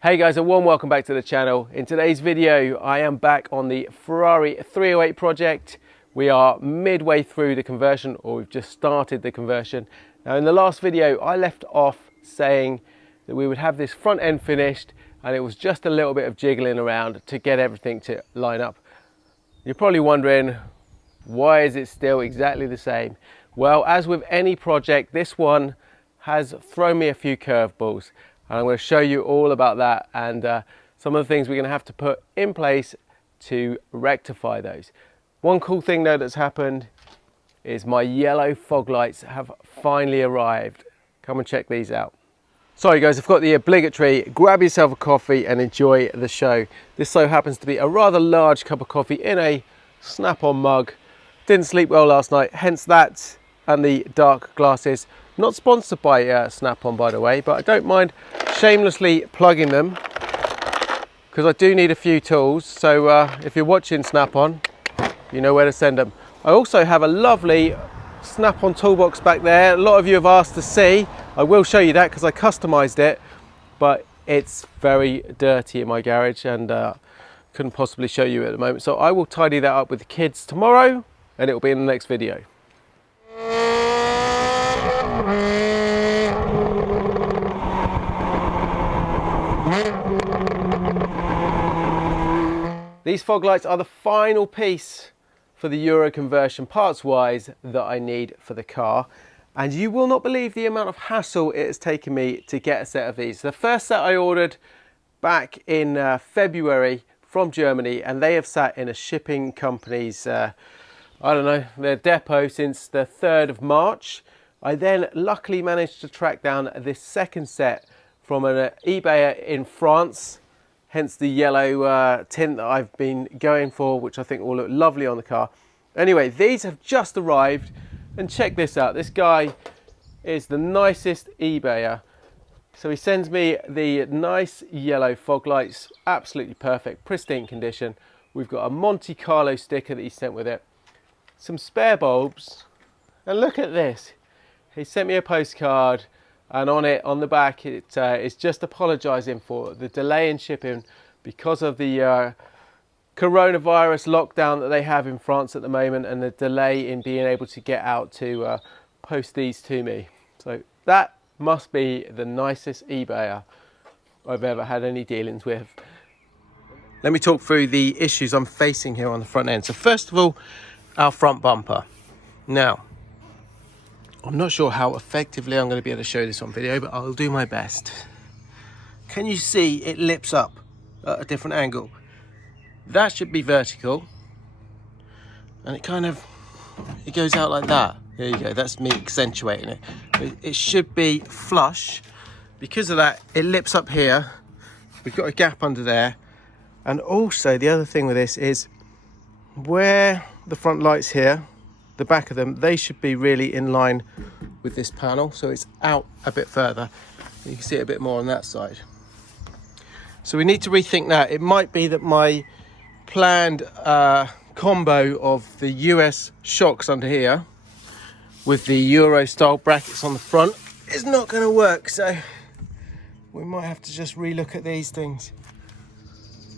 Hey guys, a warm welcome back to the channel. In today's video, I am back on the Ferrari 308 project. We are midway through the conversion, or we've just started the conversion. Now in the last video, I left off saying that we would have this front end finished and it was just a little bit of jiggling around to get everything to line up. You're probably wondering, why is it still exactly the same? Well, as with any project, this one has thrown me a few curveballs. And I'm going to show you all about that and some of the things we're going to have to put in place to rectify those. One cool thing though that's happened is my yellow fog lights have finally arrived. Come and check these out. Sorry guys, I've got the obligatory grab yourself a coffee and enjoy the show. This so happens to be a rather large cup of coffee in a Snap-on mug. Didn't sleep well last night, hence that and the dark glasses. Not sponsored by Snap-on, by the way, but I don't mind shamelessly plugging them because I do need a few tools. So if you're watching Snap-on, you know where to send them. I also have a lovely Snap-on toolbox back there. A lot of you have asked to see. I will show you that because I customized it, but it's very dirty in my garage and couldn't possibly show you at the moment. So I will tidy that up with the kids tomorrow and it will be in the next video. These fog lights are the final piece for the Euro conversion parts wise that I need for the car, and you will not believe the amount of hassle it has taken me to get a set of these. The first set I ordered back in February from Germany, and they have sat in a shipping company's I don't know, their depot since the 3rd of March. I then luckily managed to track down this second set from an eBayer in France, hence the yellow tint that I've been going for, which I think will look lovely on the car. Anyway, these have just arrived, and check this out. This guy is the nicest eBayer. So he sends me the nice yellow fog lights, absolutely perfect, pristine condition. We've got a Monte Carlo sticker that he sent with it, some spare bulbs, and look at this. He sent me a postcard, and on it, on the back, it's just apologising for the delay in shipping because of the coronavirus lockdown that they have in France at the moment and the delay in being able to get out to post these to me. So that must be the nicest eBayer I've ever had any dealings with. Let me talk through the issues I'm facing here on the front end. So first of all, our front bumper. Now, I'm not sure how effectively I'm going to be able to show this on video, but I'll do my best. Can you see it lips up at a different angle? That should be vertical, and it goes out like that. There you go, that's me accentuating it. It should be flush. Because of that, it lips up here. We've got a gap under there. And also the other thing with this is where the front lights here, the back of them, they should be really in line with this panel, so it's out a bit further. You can see it a bit more on that side. So we need to rethink that. It might be that my planned combo of the US shocks under here with the Euro style brackets on the front is not going to work, so we might have to just relook at these things.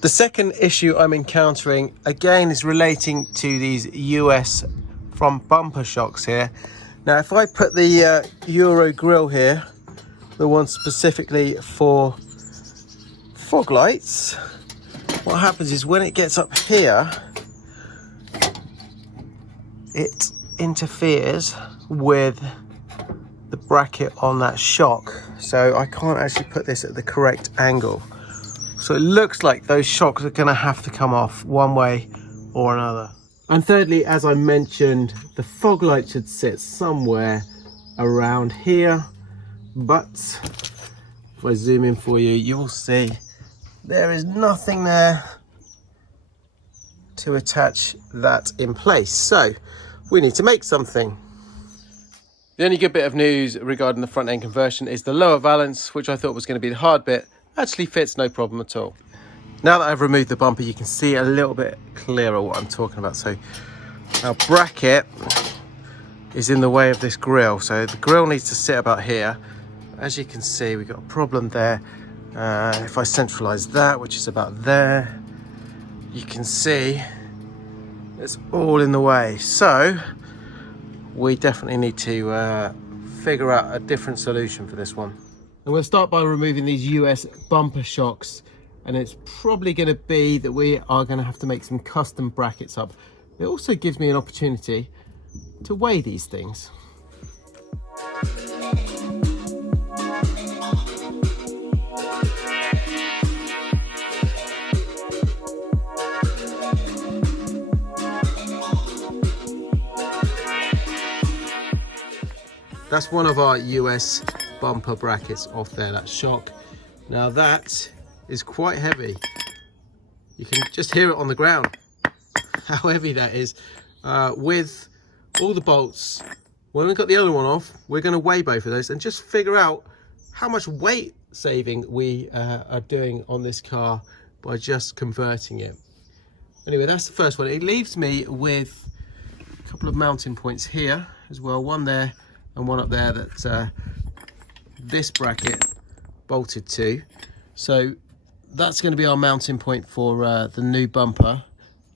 The second issue I'm encountering, again, is relating to these US front bumper shocks here. Now, if I put the Euro grille here, the one specifically for fog lights, what happens is when it gets up here, it interferes with the bracket on that shock. So I can't actually put this at the correct angle. So it looks like those shocks are going to have to come off one way or another. And thirdly, as I mentioned, the fog light should sit somewhere around here. But if I zoom in for you, you will see there is nothing there to attach that in place. So we need to make something. The only good bit of news regarding the front end conversion is the lower valance, which I thought was going to be the hard bit, actually fits no problem at all. Now that I've removed the bumper, you can see a little bit clearer what I'm talking about. So our bracket is in the way of this grille, so the grille needs to sit about here. As you can see, we've got a problem there. If I centralize that, which is about there, you can see it's all in the way. So we definitely need to figure out a different solution for this one. And we'll start by removing these US bumper shocks, and it's probably going to be that we are going to have to make some custom brackets up. It also gives me an opportunity to weigh these things. That's one of our US bumper brackets off there, that shock. Now that is quite heavy. You can just hear it on the ground, how heavy that is. With all the bolts, when we've got the other one off, we're going to weigh both of those and just figure out how much weight saving we are doing on this car by just converting it. Anyway, that's the first one. It leaves me with a couple of mounting points here as well, one there and one up there that this bracket bolted to. So that's going to be our mounting point for the new bumper.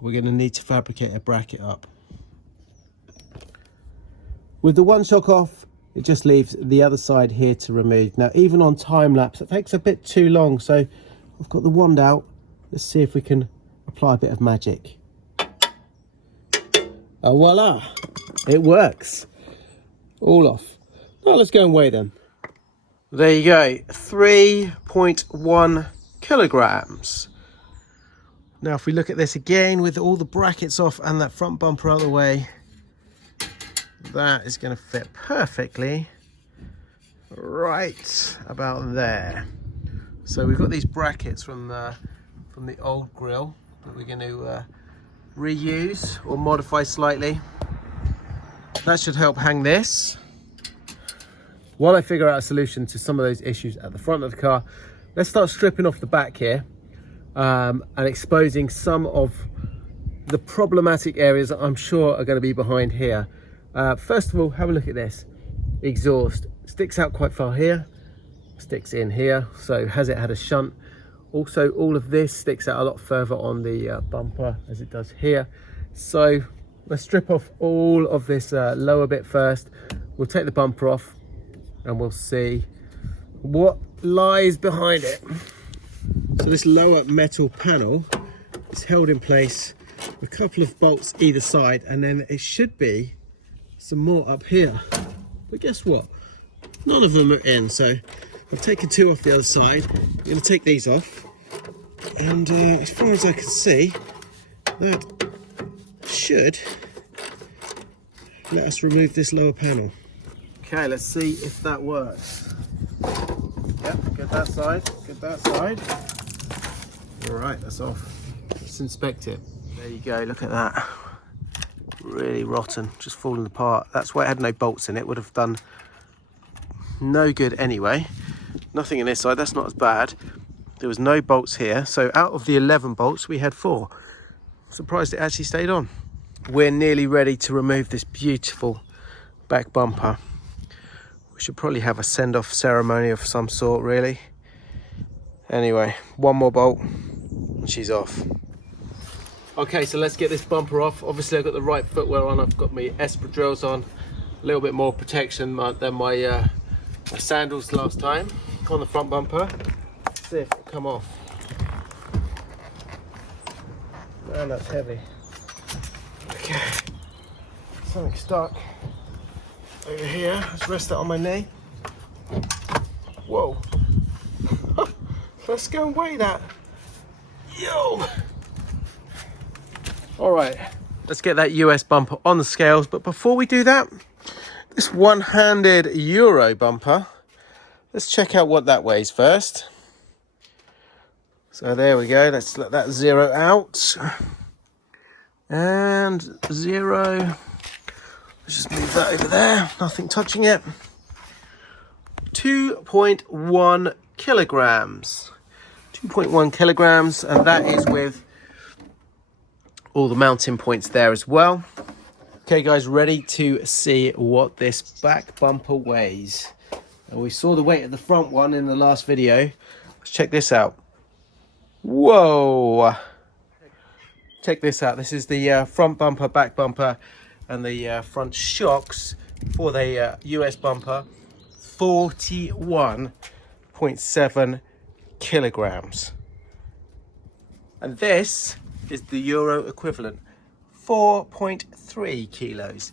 We're going to need to fabricate a bracket up. With the one shock off, it just leaves the other side here to remove. Now, even on time lapse, it takes a bit too long. So I've got the wand out. Let's see if we can apply a bit of magic. Oh, voila, it works. All off. Now let's go and weigh them. There you go, 3.1 kilograms. Now if we look at this again with all the brackets off and that front bumper out of the way, that is going to fit perfectly right about there. So we've got these brackets from the old grille that we're going to reuse or modify slightly. That should help hang this. While I figure out a solution to some of those issues at the front of the car, let's start stripping off the back here and exposing some of the problematic areas that I'm sure are going to be behind here. First of all, have a look at this. Exhaust sticks out quite far here, sticks in here. So has it had a shunt? Also, all of this sticks out a lot further on the bumper as it does here. So let's strip off all of this lower bit first. We'll take the bumper off and we'll see what lies behind it. So this lower metal panel is held in place with a couple of bolts either side, and then it should be some more up here. But guess what? None of them are in. So I've taken two off the other side. I'm going to take these off. And as far as I can see, that should let us remove this lower panel. Okay, let's see if that works. Yep, get that side, get that side. All right, that's off. Let's inspect it. There you go, look at that. Really rotten, just falling apart. That's why it had no bolts in it. Would have done no good anyway. Nothing in this side, that's not as bad. There was no bolts here. So out of the 11 bolts, we had 4. Surprised it actually stayed on. We're nearly ready to remove this beautiful back bumper. We should probably have a send-off ceremony of some sort, really. Anyway, one more bolt and she's off. Okay, so let's get this bumper off. Obviously I've got the right footwear on, I've got my espadrilles on, a little bit more protection than my sandals last time on the front bumper. Let's see if it'll come off. Man, that's heavy. Okay, something stuck over here. Let's rest that on my knee. Whoa. Let's go and weigh that. Yo. All right, let's get that US bumper on the scales. But before we do that, this one-handed Euro bumper, let's check out what that weighs first. So there we go. Let's let that zero out. And 0. Let's just move that over there. Nothing touching it. 2.1 kilograms. 2.1 kilograms, and that is with all the mounting points there as well. Okay guys, ready to see what this back bumper weighs. And we saw the weight of the front one in the last video. Let's check this out. Whoa! Check this out. This is the front bumper, back bumper, and the front shocks for the US bumper. 41.7 kilograms. And this is the Euro equivalent. 4.3 kilos.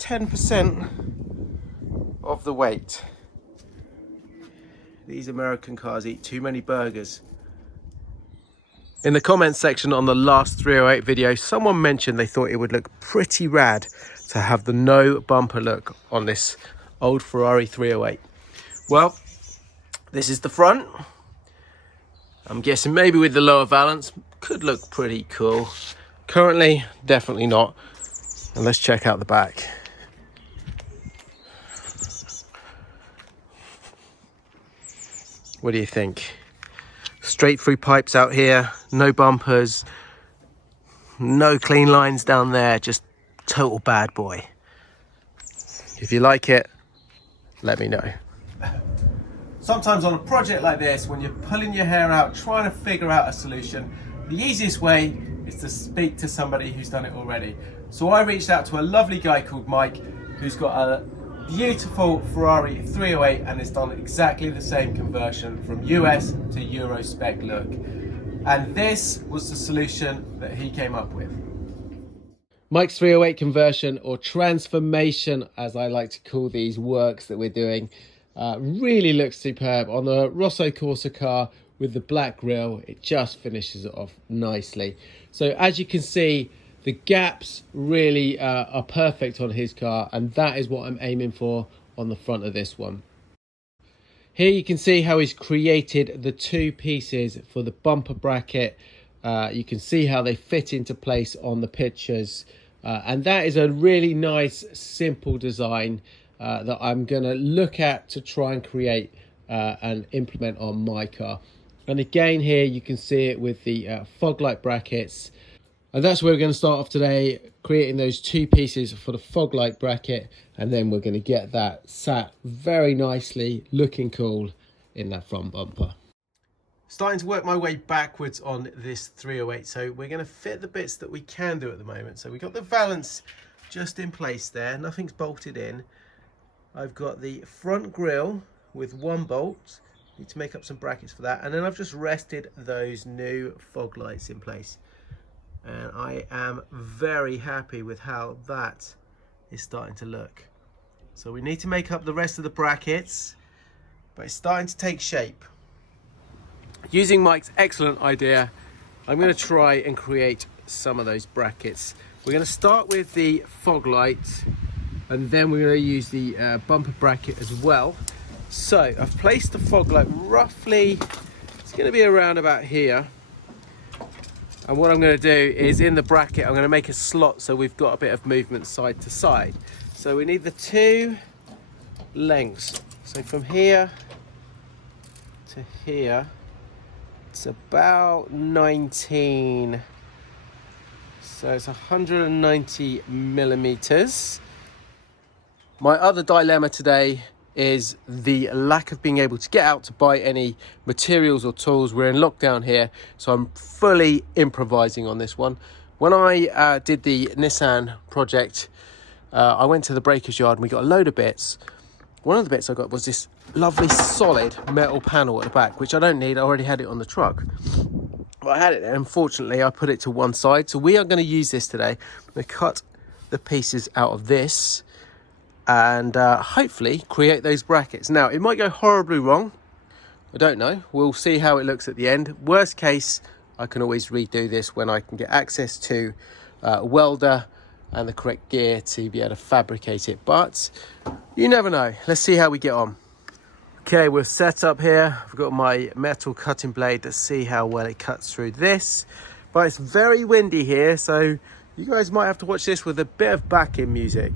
10% of the weight. These American cars eat too many burgers. In the comments section on the last 308 video, someone mentioned they thought it would look pretty rad to have the no bumper look on this old Ferrari 308. Well, this is the front. I'm guessing maybe with the lower valance, could look pretty cool. Currently, definitely not. And let's check out the back. What do you think? Straight through pipes out here, no bumpers, no clean lines down there, just total bad boy. If you like it, let me know. Sometimes on a project like this, when you're pulling your hair out, trying to figure out a solution, the easiest way is to speak to somebody who's done it already. So I reached out to a lovely guy called Mike, who's got a beautiful Ferrari 308 and has done exactly the same conversion from US to Euro spec look. And this was the solution that he came up with. Mike's 308 conversion, or transformation as I like to call these works that we're doing, really looks superb. On the Rosso Corsa car with the black grille, it just finishes it off nicely. So as you can see, the gaps really are perfect on his car, and that is what I'm aiming for on the front of this one. Here you can see how he's created the two pieces for the bumper bracket. You can see how they fit into place on the pictures. And that is a really nice, simple design that I'm going to look at to try and create and implement on my car. And again, here you can see it with the fog light brackets. And that's where we're going to start off today, creating those two pieces for the fog light bracket. And then we're going to get that sat very nicely, looking cool in that front bumper. Starting to work my way backwards on this 308. So we're going to fit the bits that we can do at the moment. So we got the valance just in place there. Nothing's bolted in. I've got the front grille with one bolt. Need to make up some brackets for that. And then I've just rested those new fog lights in place. And I am very happy with how that is starting to look. So we need to make up the rest of the brackets, but it's starting to take shape. Using Mike's excellent idea, I'm going to try and create some of those brackets. We're going to start with the fog light, and then we're going to use the bumper bracket as well. So I've placed the fog light roughly, it's going to be around about here. And what I'm going to do is in the bracket, I'm going to make a slot so we've got a bit of movement side to side. So we need the two lengths. So from here to here, it's about 19. So it's 190 millimeters. My other dilemma today is the lack of being able to get out to buy any materials or tools. We're in lockdown here, so I'm fully improvising on this one. When I did the Nissan project, I went to the breaker's yard and we got a load of bits. One of the bits I got was this lovely solid metal panel at the back, which I don't need. I already had it on the truck. But I had it there. Unfortunately, I put it to one side. So we are going to use this today. I'm going to cut the pieces out of this and hopefully create those brackets. Now, it might go horribly wrong. I don't know. We'll see how it looks at the end. Worst case, I can always redo this when I can get access to a welder and the correct gear to be able to fabricate it. But you never know. Let's see how we get on. Okay, we're set up here. I've got my metal cutting blade. Let's see how well it cuts through this. But it's very windy here, so you guys might have to watch this with a bit of backing music.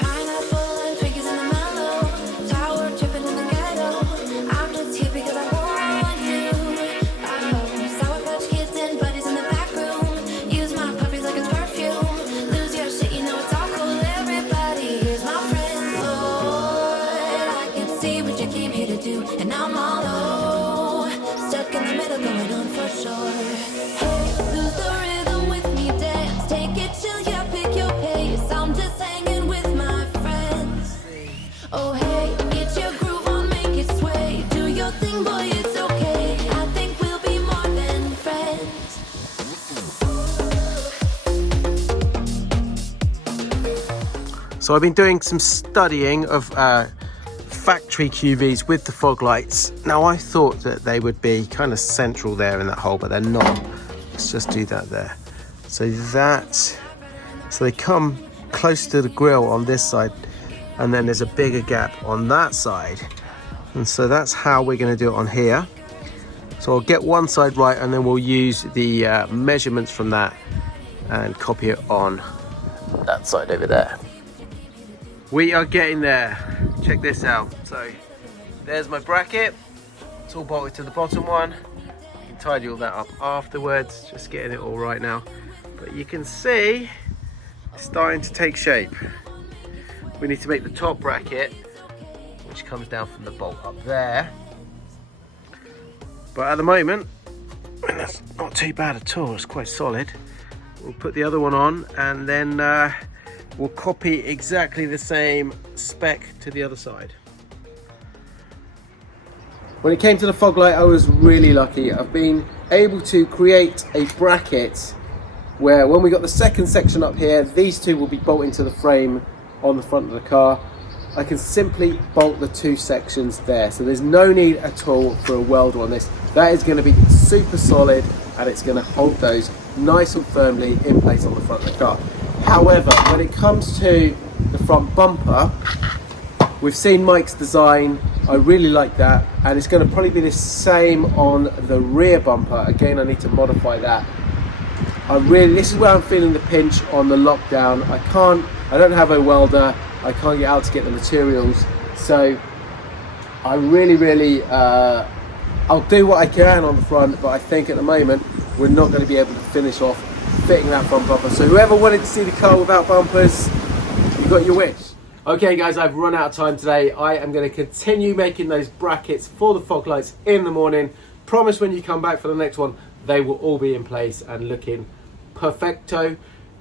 Pineapple and figures in the mellow, tower dripping in the ghetto. I'm just here because I want So I've been doing some studying of factory QVs with the fog lights. Now I thought that they would be kind of central there in that hole, but they're not. Let's just do that there. So they come close to the grill on this side, and then there's a bigger gap on that side. And so that's how we're going to do it on here. So I'll get one side right, and then we'll use the measurements from that and copy it on that side over there. We are getting there. Check this out. So there's my bracket. It's all bolted to the bottom one. You can tidy all that up afterwards. Just getting it all right now. But you can see it's starting to take shape. We need to make the top bracket, which comes down from the bolt up there. But at the moment, that's not too bad at all. It's quite solid. We'll put the other one on, and then we'll copy exactly the same spec to the other side. When it came to the fog light, I was really lucky. I've been able to create a bracket where when we got the second section up here, these two will be bolted to the frame on the front of the car. I can simply bolt the two sections there. So there's no need at all for a welder on this. That is going to be super solid, and it's going to hold those nice and firmly in place on the front of the car. However, when it comes to the front bumper, we've seen Mike's design. I really like that, and it's going to probably be the same on the rear bumper. Again, I need to modify that. This is where I'm feeling the pinch on the lockdown. I don't have a welder. I can't get out to get the materials. So I really, I'll do what I can on the front, but I think at the moment, we're not going to be able to finish off fitting that front bumper. So whoever wanted to see the car without bumpers, you got your wish. Okay guys, I've run out of time today. I am going to continue making those brackets for the fog lights in the morning. Promise when you come back for the next one, they will all be in place and looking perfecto.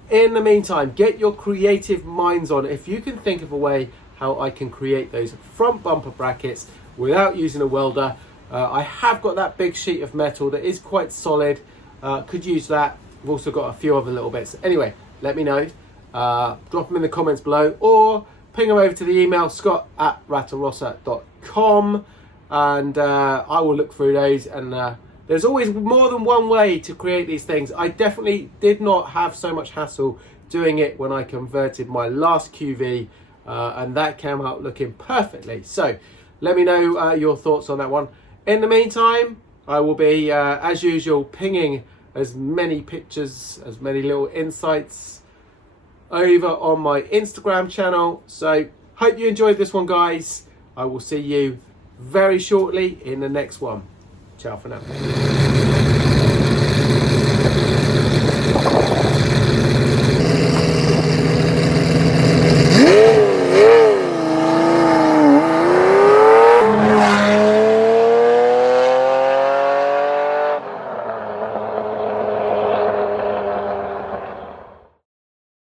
In the meantime, get your creative minds on. If you can think of a way how I can create those front bumper brackets without using a welder, I have got that big sheet of metal that is quite solid. Could use that. I've also got a few other little bits. Anyway, let me know. Drop them in the comments below, or ping them over to the email scott@ratarossa.com, and I will look through those. And there's always more than one way to create these things. I definitely did not have so much hassle doing it when I converted my last QV, and that came out looking perfectly. So let me know your thoughts on that one. In the meantime, I will be, as usual, pinging as many pictures, as many little insights over on my Instagram channel. So hope you enjoyed this one, guys. I will see you very shortly in the next one. Ciao for now.